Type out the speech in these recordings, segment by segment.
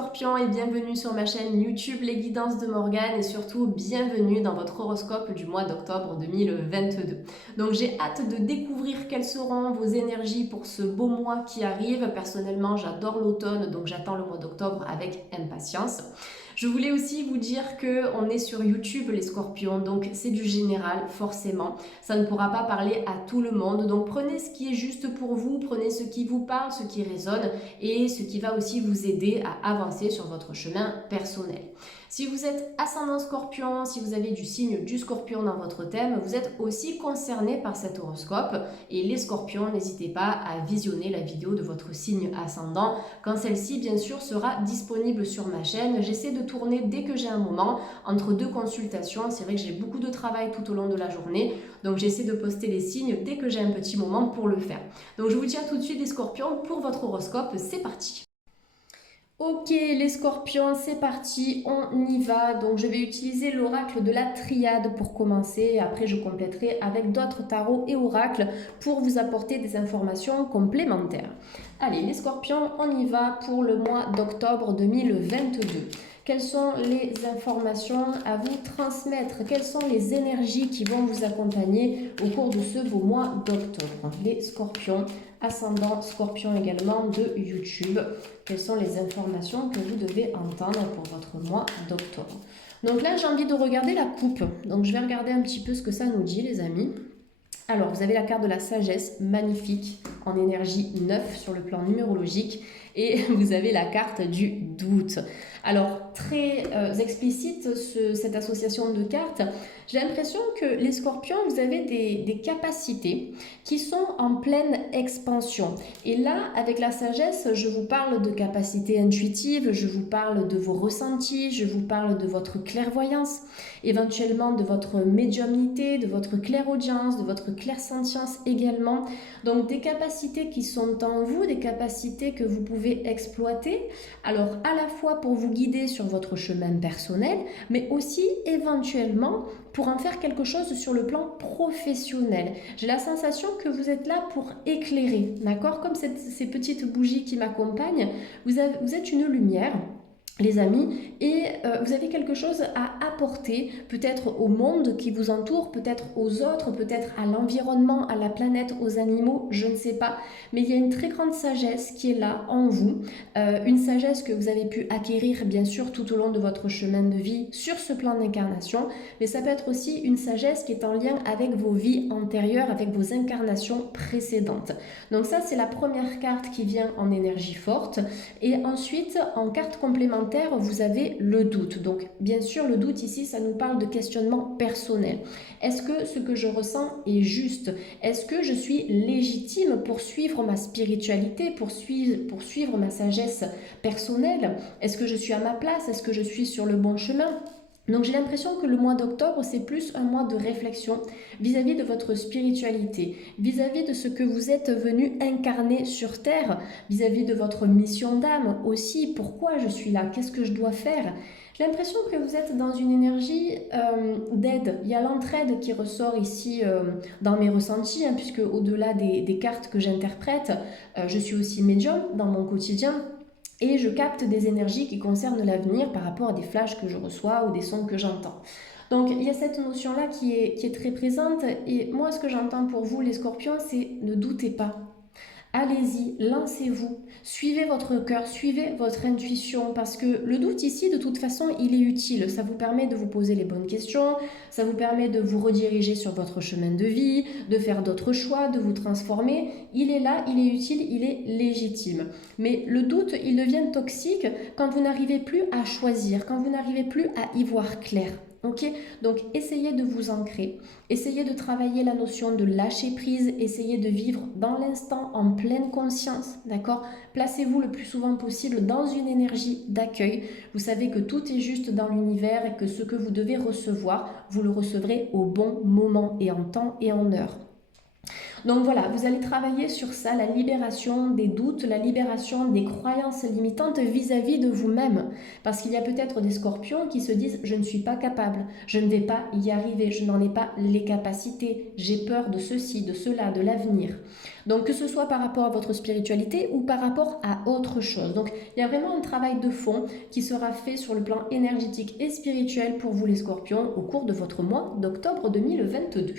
Scorpions et bienvenue sur ma chaîne YouTube Les Guidances de Morgane et surtout bienvenue dans votre horoscope du mois d'octobre 2022. Donc j'ai hâte de découvrir quelles seront vos énergies pour ce beau mois qui arrive. Personnellement j'adore l'automne donc j'attends le mois d'octobre avec impatience. Je voulais aussi vous dire qu'on est sur YouTube les Scorpions, donc c'est du général forcément. Ça ne pourra pas parler à tout le monde, donc prenez ce qui est juste pour vous, prenez ce qui vous parle, ce qui résonne et ce qui va aussi vous aider à avancer sur votre chemin personnel. Si vous êtes ascendant Scorpion, si vous avez du signe du Scorpion dans votre thème, vous êtes aussi concerné par cet horoscope et les Scorpions, n'hésitez pas à visionner la vidéo de votre signe ascendant quand celle-ci bien sûr sera disponible sur ma chaîne. J'essaie de tourner dès que j'ai un moment entre deux consultations. C'est vrai que j'ai beaucoup de travail tout au long de la journée, donc j'essaie de poster les signes dès que j'ai un petit moment pour le faire. Donc je vous tiens tout de suite les Scorpions pour votre horoscope, c'est parti. Ok les Scorpions, c'est parti, on y va. Donc je vais utiliser l'oracle de la triade pour commencer. Après je compléterai avec d'autres tarots et oracles pour vous apporter des informations complémentaires. Allez les Scorpions, on y va pour le mois d'octobre 2022. Quelles sont les informations à vous transmettre? Quelles sont les énergies qui vont vous accompagner au cours de ce beau mois d'octobre? Les Scorpions, ascendant Scorpion également de YouTube. Quelles sont les informations que vous devez entendre pour votre mois d'octobre? Donc là, j'ai envie de regarder la coupe. Donc je vais regarder un petit peu ce que ça nous dit, les amis. Alors, vous avez la carte de la sagesse, magnifique, en énergie 9 sur le plan numérologique. Et vous avez la carte du doute. Alors, très explicite cette association de cartes. J'ai l'impression que les Scorpions, vous avez des capacités qui sont en pleine expansion. Et là, avec la sagesse, je vous parle de capacités intuitives, je vous parle de vos ressentis, je vous parle de votre clairvoyance, éventuellement de votre médiumnité, de votre clairaudience, de votre clairsentience également. Donc des capacités qui sont en vous, des capacités que vous pouvez exploiter, alors à la fois pour vous guider sur votre chemin personnel, mais aussi éventuellement pour en faire quelque chose sur le plan professionnel. J'ai la sensation que vous êtes là pour éclairer, d'accord? Comme ces petites bougies qui m'accompagnent, vous êtes une lumière, les amis, et vous avez quelque chose à apporter, peut-être au monde qui vous entoure, peut-être aux autres, peut-être à l'environnement, à la planète, aux animaux, je ne sais pas. Mais il y a une très grande sagesse qui est là en vous, une sagesse que vous avez pu acquérir bien sûr tout au long de votre chemin de vie sur ce plan d'incarnation, mais ça peut être aussi une sagesse qui est en lien avec vos vies antérieures, avec vos incarnations précédentes. Donc ça, c'est la première carte qui vient en énergie forte. Et ensuite, en carte complémentaire, vous avez le doute. Donc, bien sûr, le doute ici, ça nous parle de questionnement personnel. Est-ce que ce que je ressens est juste? Est-ce que je suis légitime pour suivre ma spiritualité, pour suivre ma sagesse personnelle? Est-ce que je suis à ma place? Est-ce que je suis sur le bon chemin? Donc j'ai l'impression que le mois d'octobre, c'est plus un mois de réflexion vis-à-vis de votre spiritualité, vis-à-vis de ce que vous êtes venu incarner sur Terre, vis-à-vis de votre mission d'âme aussi, pourquoi je suis là, qu'est-ce que je dois faire. J'ai l'impression que vous êtes dans une énergie d'aide. Il y a l'entraide qui ressort ici dans mes ressentis, hein, puisque au-delà des cartes que j'interprète, je suis aussi médium dans mon quotidien. Et je capte des énergies qui concernent l'avenir par rapport à des flashs que je reçois ou des sons que j'entends. Donc il y a cette notion-là qui est très présente. Et moi, ce que j'entends pour vous, les Scorpions, c'est ne doutez pas. Allez-y, lancez-vous, suivez votre cœur, suivez votre intuition, parce que le doute ici, de toute façon, il est utile. Ça vous permet de vous poser les bonnes questions, ça vous permet de vous rediriger sur votre chemin de vie, de faire d'autres choix, de vous transformer. Il est là, il est utile, il est légitime. Mais le doute, il devient toxique quand vous n'arrivez plus à choisir, quand vous n'arrivez plus à y voir clair. Ok, donc essayez de vous ancrer, essayez de travailler la notion de lâcher prise, essayez de vivre dans l'instant en pleine conscience, d'accord? Placez-vous le plus souvent possible dans une énergie d'accueil. Vous savez que tout est juste dans l'univers et que ce que vous devez recevoir, vous le recevrez au bon moment et en temps et en heure. Donc voilà, vous allez travailler sur ça, la libération des doutes, la libération des croyances limitantes vis-à-vis de vous-même. Parce qu'il y a peut-être des scorpions qui se disent « je ne suis pas capable, je ne vais pas y arriver, je n'en ai pas les capacités, j'ai peur de ceci, de cela, de l'avenir ». Donc que ce soit par rapport à votre spiritualité ou par rapport à autre chose. Donc il y a vraiment un travail de fond qui sera fait sur le plan énergétique et spirituel pour vous les scorpions au cours de votre mois d'octobre 2022.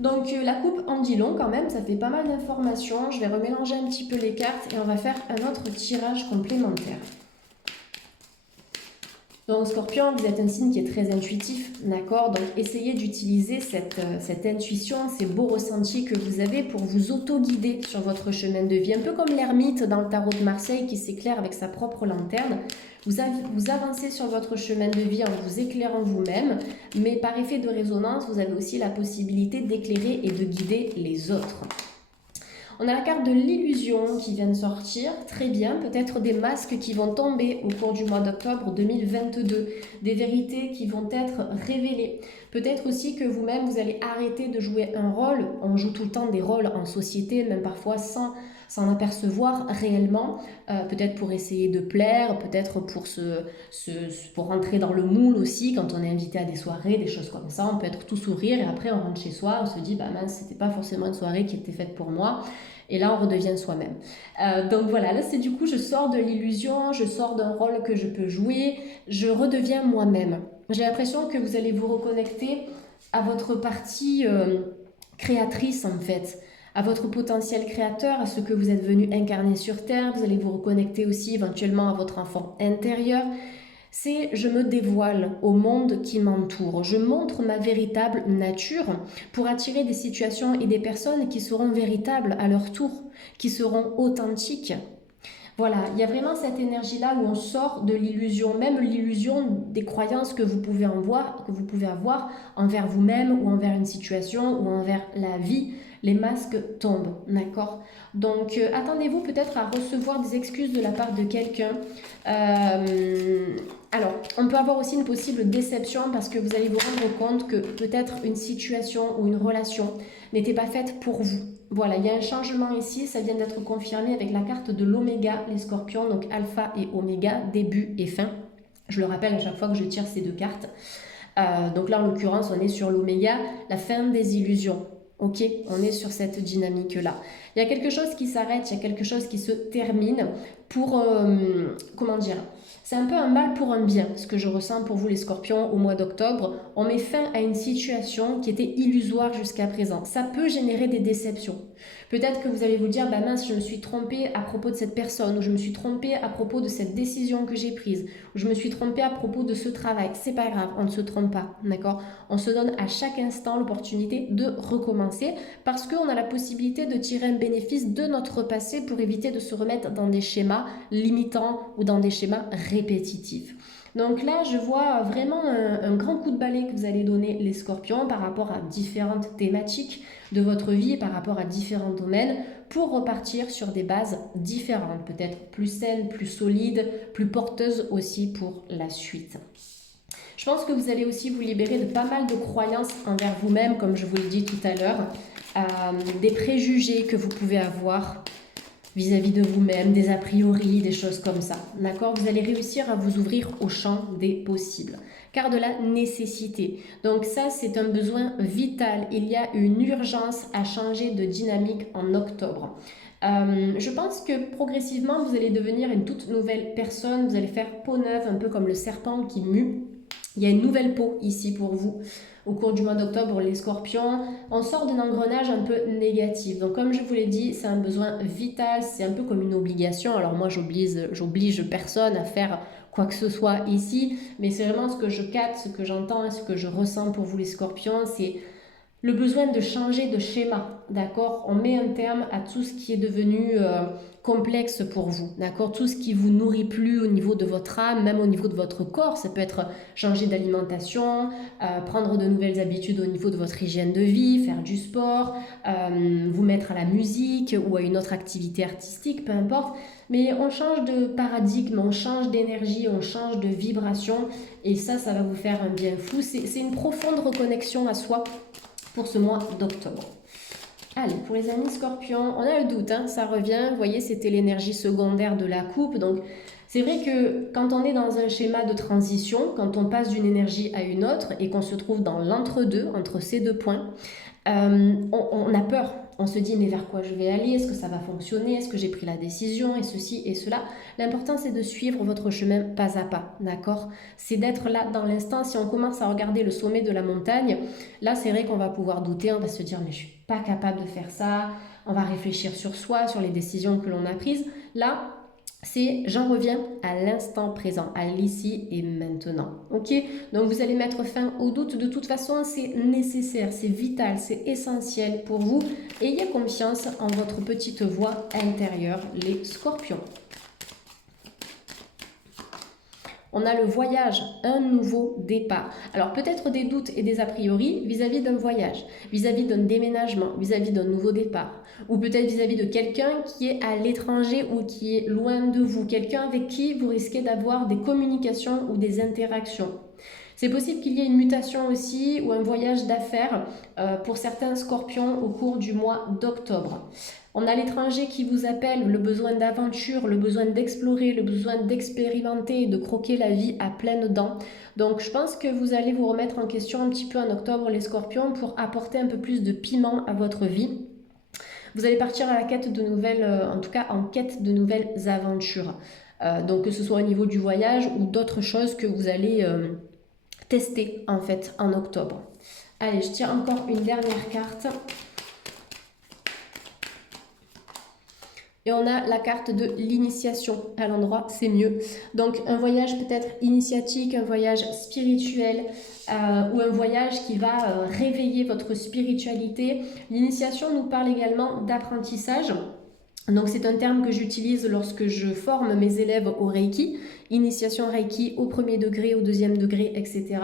Donc la coupe en dit long quand même, ça fait pas mal d'informations. Je vais remélanger un petit peu les cartes et on va faire un autre tirage complémentaire. Donc Scorpion, vous êtes un signe qui est très intuitif, d'accord? Donc essayez d'utiliser cette intuition, ces beaux ressentis que vous avez pour vous auto-guider sur votre chemin de vie. Un peu comme l'ermite dans le tarot de Marseille qui s'éclaire avec sa propre lanterne. Vous avancez sur votre chemin de vie en vous éclairant vous-même, mais par effet de résonance, vous avez aussi la possibilité d'éclairer et de guider les autres. On a la carte de l'illusion qui vient de sortir, très bien, peut-être des masques qui vont tomber au cours du mois d'octobre 2022, des vérités qui vont être révélées. Peut-être aussi que vous-même, vous allez arrêter de jouer un rôle, on joue tout le temps des rôles en société, même parfois sans s'en apercevoir réellement, peut-être pour essayer de plaire, peut-être pour rentrer dans le moule aussi, quand on est invité à des soirées, des choses comme ça, on peut être tout sourire et après on rentre chez soi, on se dit bah mince, c'était pas forcément une soirée qui était faite pour moi. Et là, on redevient soi-même. Donc voilà, là, c'est du coup, je sors de l'illusion, je sors d'un rôle que je peux jouer, je redeviens moi-même. J'ai l'impression que vous allez vous reconnecter à votre partie créatrice, en fait, à votre potentiel créateur, à ce que vous êtes venu incarner sur Terre. Vous allez vous reconnecter aussi éventuellement à votre enfant intérieur. C'est je me dévoile au monde qui m'entoure. Je montre ma véritable nature pour attirer des situations et des personnes qui seront véritables à leur tour, qui seront authentiques. Voilà, il y a vraiment cette énergie-là où on sort de l'illusion, même l'illusion des croyances que vous pouvez avoir envers vous-même ou envers une situation ou envers la vie. Les masques tombent, d'accord? Donc, attendez-vous peut-être à recevoir des excuses de la part de quelqu'un. Alors, on peut avoir aussi une possible déception parce que vous allez vous rendre compte que peut-être une situation ou une relation n'était pas faite pour vous. Voilà, il y a un changement ici, ça vient d'être confirmé avec la carte de l'oméga, les scorpions, donc alpha et oméga, début et fin. Je le rappelle à chaque fois que je tire ces deux cartes. Donc là, en l'occurrence, on est sur l'oméga, la fin des illusions. Ok, on est sur cette dynamique-là. Il y a quelque chose qui s'arrête, il y a quelque chose qui se termine pour, comment dire, c'est un peu un mal pour un bien, ce que je ressens pour vous les scorpions au mois d'octobre. On met fin à une situation qui était illusoire jusqu'à présent. Ça peut générer des déceptions. Peut-être que vous allez vous dire, bah mince, je me suis trompée à propos de cette personne, ou je me suis trompée à propos de cette décision que j'ai prise, ou je me suis trompée à propos de ce travail. C'est pas grave, on ne se trompe pas, d'accord? On se donne à chaque instant l'opportunité de recommencer parce qu'on a la possibilité de tirer un bénéfice de notre passé pour éviter de se remettre dans des schémas limitants ou dans des schémas répétitifs. Donc là, je vois vraiment un grand coup de balai que vous allez donner les scorpions par rapport à différentes thématiques de votre vie, par rapport à différents domaines, pour repartir sur des bases différentes, peut-être plus saines, plus solides, plus porteuses aussi pour la suite. Je pense que vous allez aussi vous libérer de pas mal de croyances envers vous-même, comme je vous l'ai dit tout à l'heure, des préjugés que vous pouvez avoir vis-à-vis de vous-même, des a priori, des choses comme ça. D'accord? Vous allez réussir à vous ouvrir au champ des possibles. Car de la nécessité. Donc ça, c'est un besoin vital. Il y a une urgence à changer de dynamique en octobre. Je pense que progressivement, vous allez devenir une toute nouvelle personne. Vous allez faire peau neuve, un peu comme le serpent qui mue. Il y a une nouvelle peau ici pour vous. Au cours du mois d'octobre, les scorpions, on sort d'un engrenage un peu négatif. Donc comme je vous l'ai dit, c'est un besoin vital, c'est un peu comme une obligation. Alors moi, j'oblige personne à faire quoi que ce soit ici, mais c'est vraiment ce que je capte, ce que j'entends et ce que je ressens pour vous les scorpions, c'est le besoin de changer de schéma, d'accord? On met un terme à tout ce qui est devenu complexe pour vous, d'accord? Tout ce qui vous nourrit plus au niveau de votre âme, même au niveau de votre corps. Ça peut être changer d'alimentation, prendre de nouvelles habitudes au niveau de votre hygiène de vie, faire du sport, vous mettre à la musique ou à une autre activité artistique, peu importe. Mais on change de paradigme, on change d'énergie, on change de vibration et ça va vous faire un bien fou. C'est une profonde reconnexion à soi pour ce mois d'octobre. Allez, pour les amis scorpions, on a le doute, hein, ça revient. Vous voyez, c'était l'énergie secondaire de la coupe. Donc, c'est vrai que quand on est dans un schéma de transition, quand on passe d'une énergie à une autre et qu'on se trouve dans l'entre-deux, entre ces deux points, on a peur. On se dit, mais vers quoi je vais aller? Est-ce que ça va fonctionner? Est-ce que j'ai pris la décision? Et ceci et cela. L'important, c'est de suivre votre chemin pas à pas, d'accord? C'est d'être là dans l'instant. Si on commence à regarder le sommet de la montagne, là, c'est vrai qu'on va pouvoir douter. On va se dire, mais je suis pas capable de faire ça. On va réfléchir sur soi, sur les décisions que l'on a prises. Là, c'est j'en reviens à l'instant présent, à l'ici et maintenant. Ok? Donc vous allez mettre fin au doute. De toute façon, c'est nécessaire, c'est vital, c'est essentiel pour vous. Ayez confiance en votre petite voix intérieure, les scorpions. On a le voyage, un nouveau départ. Alors peut-être des doutes et des a priori vis-à-vis d'un voyage, vis-à-vis d'un déménagement, vis-à-vis d'un nouveau départ. Ou peut-être vis-à-vis de quelqu'un qui est à l'étranger ou qui est loin de vous. Quelqu'un avec qui vous risquez d'avoir des communications ou des interactions. C'est possible qu'il y ait une mutation aussi ou un voyage d'affaires pour certains scorpions au cours du mois d'octobre. On a l'étranger qui vous appelle, le besoin d'aventure, le besoin d'explorer, le besoin d'expérimenter, de croquer la vie à pleines dents. Donc je pense que vous allez vous remettre en question un petit peu en octobre les scorpions pour apporter un peu plus de piment à votre vie. Vous allez partir à la quête de nouvelles, en tout cas en quête de nouvelles aventures. Donc que ce soit au niveau du voyage ou d'autres choses que vous allez tester en fait en octobre. Allez, je tire encore une dernière carte. Et on a la carte de l'initiation à l'endroit, c'est mieux. Donc un voyage peut-être initiatique, un voyage spirituel ou un voyage qui va réveiller votre spiritualité. L'initiation nous parle également d'apprentissage. Donc c'est un terme que j'utilise lorsque je forme mes élèves au Reiki, initiation Reiki au premier degré, au deuxième degré, etc.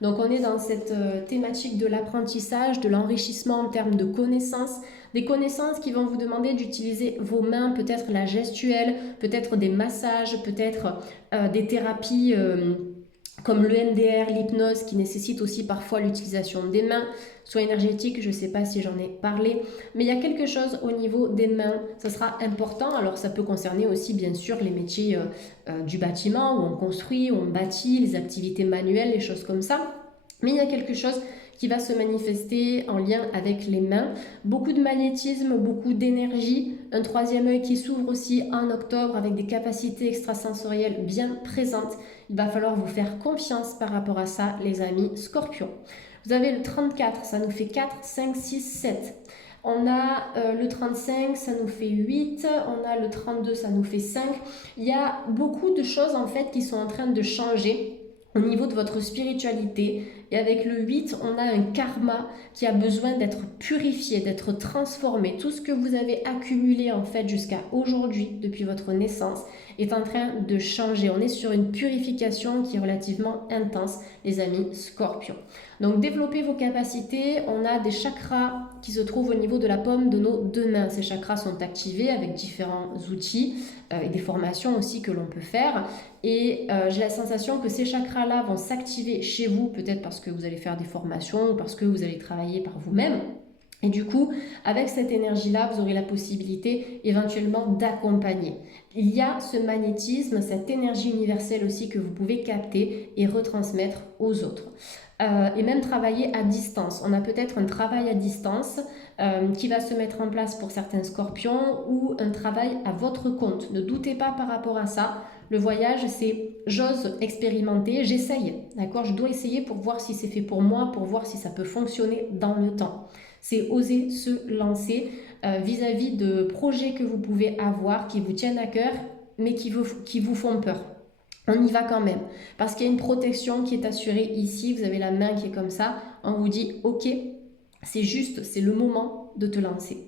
Donc on est dans cette thématique de l'apprentissage, de l'enrichissement en termes de connaissances, des connaissances qui vont vous demander d'utiliser vos mains, peut-être la gestuelle, peut-être des massages, peut-être des thérapies comme le MDR, l'hypnose, qui nécessite aussi parfois l'utilisation des mains, soit énergétique, je ne sais pas si j'en ai parlé, mais il y a quelque chose au niveau des mains, ça sera important. Alors ça peut concerner aussi bien sûr les métiers du bâtiment, où on construit, où on bâtit, les activités manuelles, les choses comme ça, mais il y a quelque chose qui va se manifester en lien avec les mains. Beaucoup de magnétisme, beaucoup d'énergie, un troisième œil qui s'ouvre aussi en octobre avec des capacités extrasensorielles bien présentes. Il va falloir vous faire confiance par rapport à ça, les amis scorpions. Vous avez le 34, ça nous fait 4, 5, 6, 7. On a le 35, ça nous fait 8. On a le 32, ça nous fait 5. Il y a beaucoup de choses en fait qui sont en train de changer au niveau de votre spiritualité. Et avec le 8, on a un karma qui a besoin d'être purifié, d'être transformé. Tout ce que vous avez accumulé en fait jusqu'à aujourd'hui, depuis votre naissance, est en train de changer. On est sur une purification qui est relativement intense, les amis scorpions. Donc développez vos capacités. On a des chakras qui se trouvent au niveau de la paume de nos deux mains. Ces chakras sont activés avec différents outils et des formations aussi que l'on peut faire. Et j'ai la sensation que ces chakras-là vont s'activer chez vous, peut-être parce que vous allez faire des formations ou parce que vous allez travailler par vous-même. Et du coup, avec cette énergie-là, vous aurez la possibilité éventuellement d'accompagner. Il y a ce magnétisme, cette énergie universelle aussi que vous pouvez capter et retransmettre aux autres. Et même travailler à distance. On a peut-être un travail à distance qui va se mettre en place pour certains scorpions ou un travail à votre compte. Ne doutez pas par rapport à ça. Le voyage, c'est j'ose expérimenter, j'essaye, d'accord? Je dois essayer pour voir si c'est fait pour moi, pour voir si ça peut fonctionner dans le temps. C'est oser se lancer vis-à-vis de projets que vous pouvez avoir, qui vous tiennent à cœur, mais qui vous font peur. On y va quand même, parce qu'il y a une protection qui est assurée ici, vous avez la main qui est comme ça, on vous dit ok, c'est juste, c'est le moment de te lancer.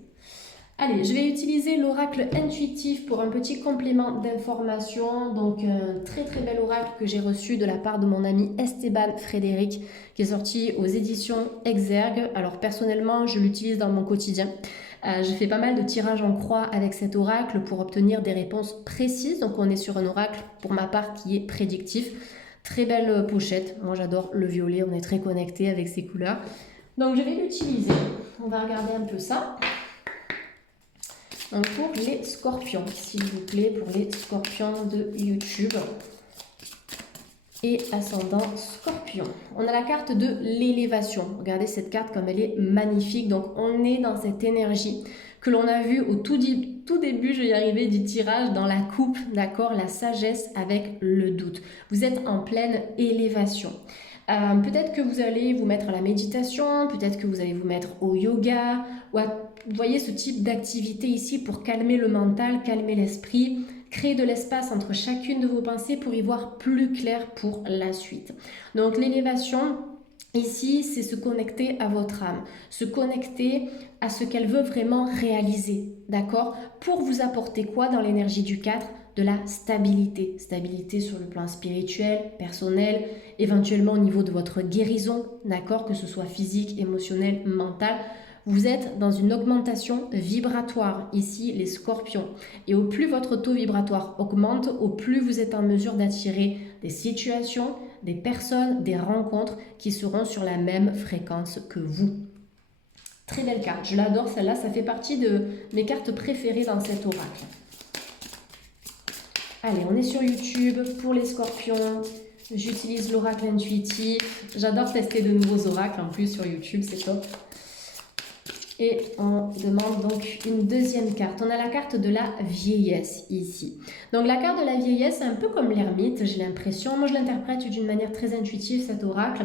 Allez, je vais utiliser l'oracle intuitif pour un petit complément d'information. Donc un très très bel oracle que j'ai reçu de la part de mon ami Esteban Frédéric, qui est sorti aux éditions Exergue. Alors personnellement, je l'utilise dans mon quotidien. Je fais pas mal de tirages en croix avec cet oracle pour obtenir des réponses précises. Donc on est sur un oracle pour ma part qui est prédictif. Très belle pochette. Moi j'adore le violet, on est très connecté avec ces couleurs. Donc je vais l'utiliser. On va regarder un peu ça. Donc pour les scorpions, s'il vous plaît, pour les scorpions de YouTube et ascendant scorpion. On a la carte de l'élévation. Regardez cette carte comme elle est magnifique. Donc on est dans cette énergie que l'on a vue au tout début, je vais y arriver, du tirage, dans la coupe, d'accord, la sagesse avec le doute. Vous êtes en pleine élévation. Peut-être que vous allez vous mettre à la méditation, peut-être que vous allez vous mettre au yoga, ou vous voyez ce type d'activité ici pour calmer le mental, calmer l'esprit, créer de l'espace entre chacune de vos pensées pour y voir plus clair pour la suite. Donc l'élévation, ici, c'est se connecter à votre âme, se connecter à ce qu'elle veut vraiment réaliser, d'accord? Pour vous apporter quoi dans l'énergie du 4? De la stabilité. Stabilité sur le plan spirituel, personnel, éventuellement au niveau de votre guérison, d'accord? Que ce soit physique, émotionnel, mental. Vous êtes dans une augmentation vibratoire, ici les scorpions. Et au plus votre taux vibratoire augmente, au plus vous êtes en mesure d'attirer des situations, des personnes, des rencontres qui seront sur la même fréquence que vous. Très belle carte, je l'adore celle-là, ça fait partie de mes cartes préférées dans cet oracle. Allez, on est sur YouTube pour les scorpions. J'utilise l'oracle intuitif. J'adore tester de nouveaux oracles en plus sur YouTube, c'est top. Et on demande donc une deuxième carte. On a la carte de la vieillesse ici. Donc la carte de la vieillesse, c'est un peu comme l'ermite, j'ai l'impression. Moi, je l'interprète d'une manière très intuitive, cet oracle.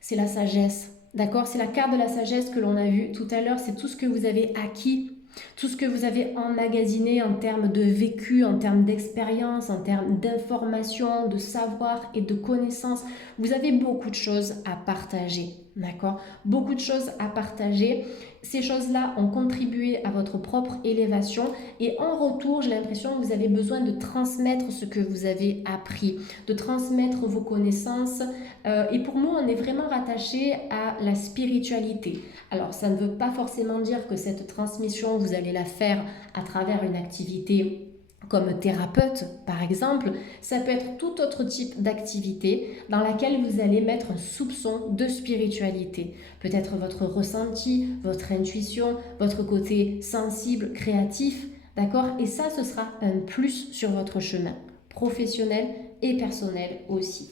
C'est la sagesse, d'accord? C'est la carte de la sagesse que l'on a vue tout à l'heure. C'est tout ce que vous avez acquis, tout ce que vous avez emmagasiné en termes de vécu, en termes d'expérience, en termes d'information, de savoir et de connaissances. Vous avez beaucoup de choses à partager, d'accord? Beaucoup de choses à partager. Ces choses-là ont contribué à votre propre élévation et en retour, j'ai l'impression que vous avez besoin de transmettre ce que vous avez appris, de transmettre vos connaissances. Et pour moi, on est vraiment rattaché à la spiritualité. Alors, ça ne veut pas forcément dire que cette transmission, vous allez la faire à travers une activité comme thérapeute, par exemple. Ça peut être tout autre type d'activité dans laquelle vous allez mettre un soupçon de spiritualité. Peut-être votre ressenti, votre intuition, votre côté sensible, créatif, d'accord? Et ça, ce sera un plus sur votre chemin, professionnel et personnel aussi.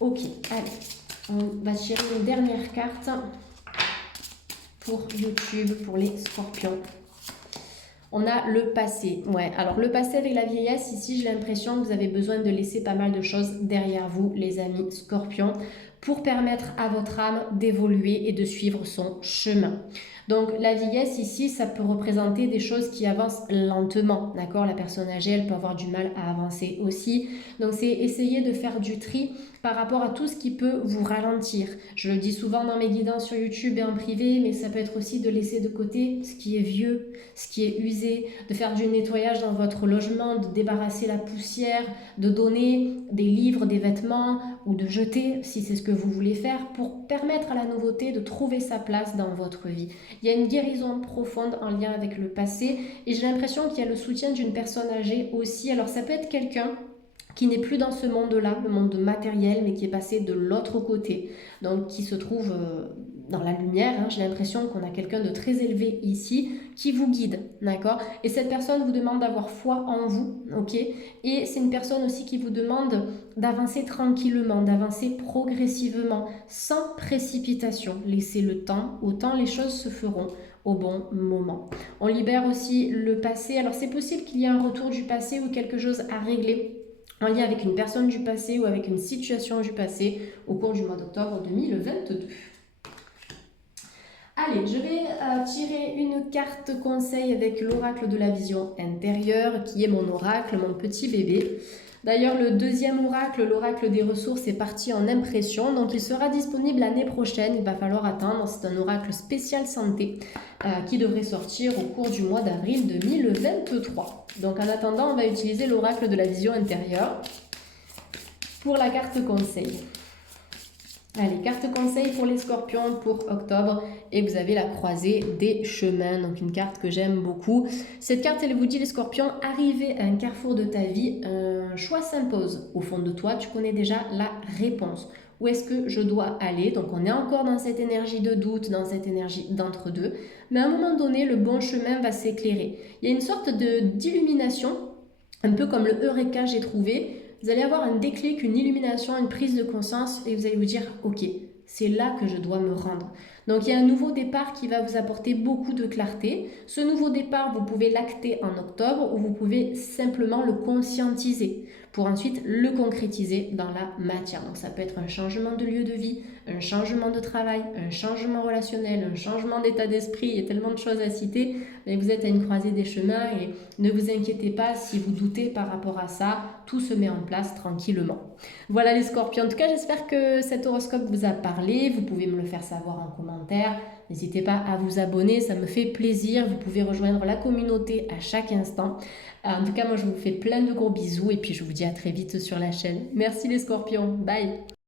Ok, allez, on va tirer une dernière carte pour YouTube, pour les scorpions. On a le passé. Ouais, alors le passé avec la vieillesse, ici, j'ai l'impression que vous avez besoin de laisser pas mal de choses derrière vous, les amis scorpions, pour permettre à votre âme d'évoluer et de suivre son chemin. Donc la vieillesse ici, ça peut représenter des choses qui avancent lentement, d'accord? La personne âgée, elle peut avoir du mal à avancer aussi. Donc c'est essayer de faire du tri par rapport à tout ce qui peut vous ralentir. Je le dis souvent dans mes guidances sur YouTube et en privé, mais ça peut être aussi de laisser de côté ce qui est vieux, ce qui est usé, de faire du nettoyage dans votre logement, de débarrasser la poussière, de donner des livres, des vêtements ou de jeter si c'est ce que vous voulez faire pour permettre à la nouveauté de trouver sa place dans votre vie. Il y a une guérison profonde en lien avec le passé et j'ai l'impression qu'il y a le soutien d'une personne âgée aussi. Alors ça peut être quelqu'un qui n'est plus dans ce monde-là, le monde matériel, mais qui est passé de l'autre côté, donc qui se trouve dans la lumière. J'ai l'impression qu'on a quelqu'un de très élevé ici qui vous guide, d'accord? Et cette personne vous demande d'avoir foi en vous, ok? Et c'est une personne aussi qui vous demande d'avancer tranquillement, d'avancer progressivement, sans précipitation. Laissez le temps, autant les choses se feront au bon moment. On libère aussi le passé. Alors c'est possible qu'il y ait un retour du passé ou quelque chose à régler en lien avec une personne du passé ou avec une situation du passé au cours du mois d'octobre 2022. Allez, je vais tirer une carte conseil avec l'oracle de la vision intérieure qui est mon oracle, mon petit bébé. D'ailleurs, le deuxième oracle, l'oracle des ressources, est parti en impression, donc il sera disponible l'année prochaine, il va falloir attendre. C'est un oracle spécial santé qui devrait sortir au cours du mois d'avril 2023. Donc en attendant, on va utiliser l'oracle de la vision intérieure pour la carte conseil. Allez, carte conseil pour les scorpions pour octobre et vous avez la croisée des chemins, donc une carte que j'aime beaucoup. Cette carte, elle vous dit les scorpions, arrivé à un carrefour de ta vie, un choix s'impose. Au fond de toi, tu connais déjà la réponse où est-ce que je dois aller. Donc on est encore dans cette énergie de doute, dans cette énergie d'entre-deux, mais à un moment donné, le bon chemin va s'éclairer. Il y a une sorte d'illumination, un peu comme le Eureka j'ai trouvé. Vous allez avoir un déclic, une illumination, une prise de conscience et vous allez vous dire « Ok, c'est là que je dois me rendre ». Donc il y a un nouveau départ qui va vous apporter beaucoup de clarté. Ce nouveau départ, vous pouvez l'acter en octobre ou vous pouvez simplement le conscientiser pour ensuite le concrétiser dans la matière. Donc ça peut être un changement de lieu de vie, un changement de travail, un changement relationnel, un changement d'état d'esprit. Il y a tellement de choses à citer, mais vous êtes à une croisée des chemins et ne vous inquiétez pas si vous doutez par rapport à ça, tout se met en place tranquillement. Voilà les scorpions, en tout cas j'espère que cet horoscope vous a parlé, vous pouvez me le faire savoir en commentaire, n'hésitez pas à vous abonner, ça me fait plaisir, vous pouvez rejoindre la communauté à chaque instant. En tout cas moi je vous fais plein de gros bisous et puis je vous dis à très vite sur la chaîne. Merci les scorpions, bye.